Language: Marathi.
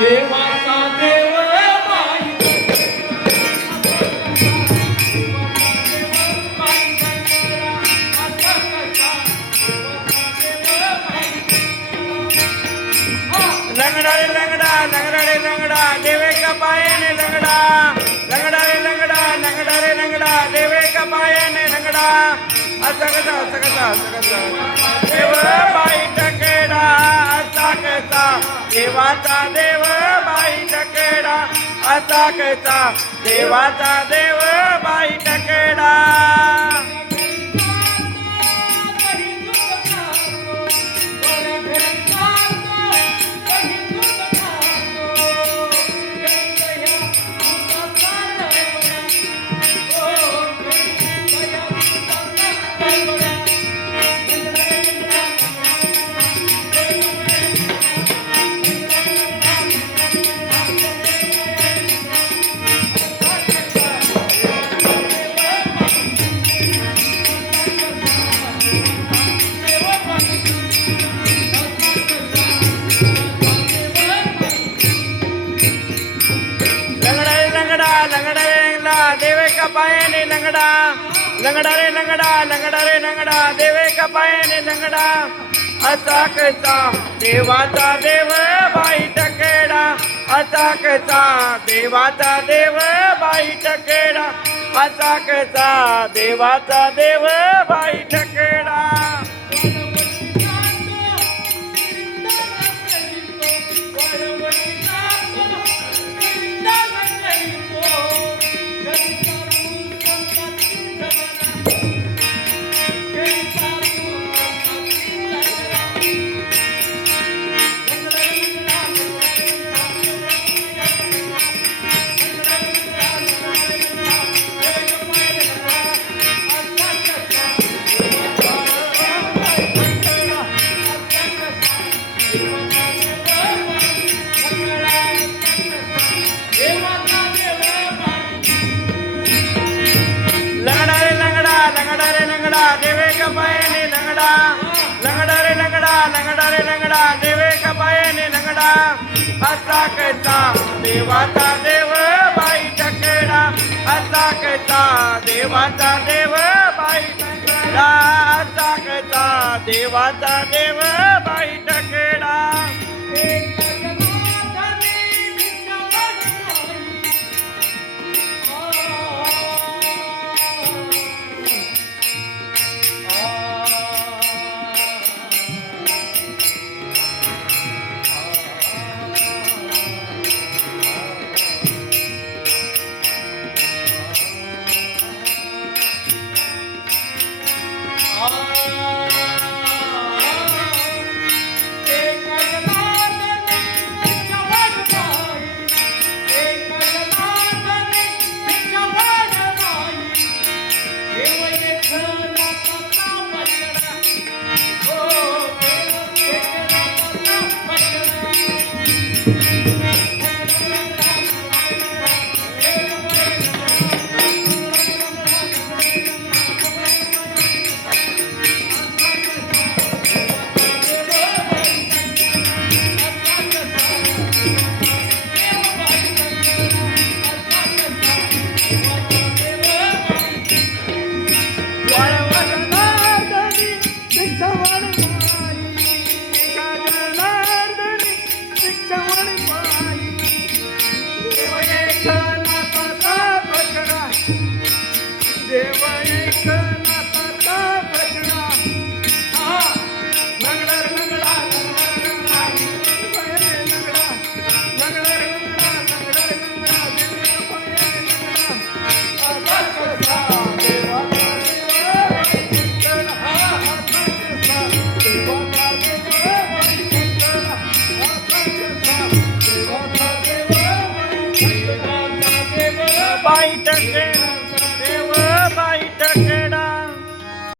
देवाचा देव बाई लंगडा रे लंगडा लंगडा रे लंगडा देवे का पायाने लंगडा लंगडा रे लंगडा लंगडा रे लंगडा देवे का पायाने लंगडा असा कसा देव बाई टकेडा असा कसा देवाचा देव बाई टकेडा असा कसा देवाचा देव बाई टकेडा देवे का पायाने लंगडा लंगडा रे लंगडा देवे का पायाने लंगडा असा कसा देवाचा देव बाई टकेडा असा कसा देवाचा देव बाई टकेडा असा कसा देवाचा देव बाई टकेडा देवे का पायाने लंगडा लंगडा रे लंगडा देवे का पायाने लंगडा असा कसा देवाचा देव बाई टकेडा असा कसा देवाचा देव बाई टकेडा असा कसा देवाचा देव बाई टकेडा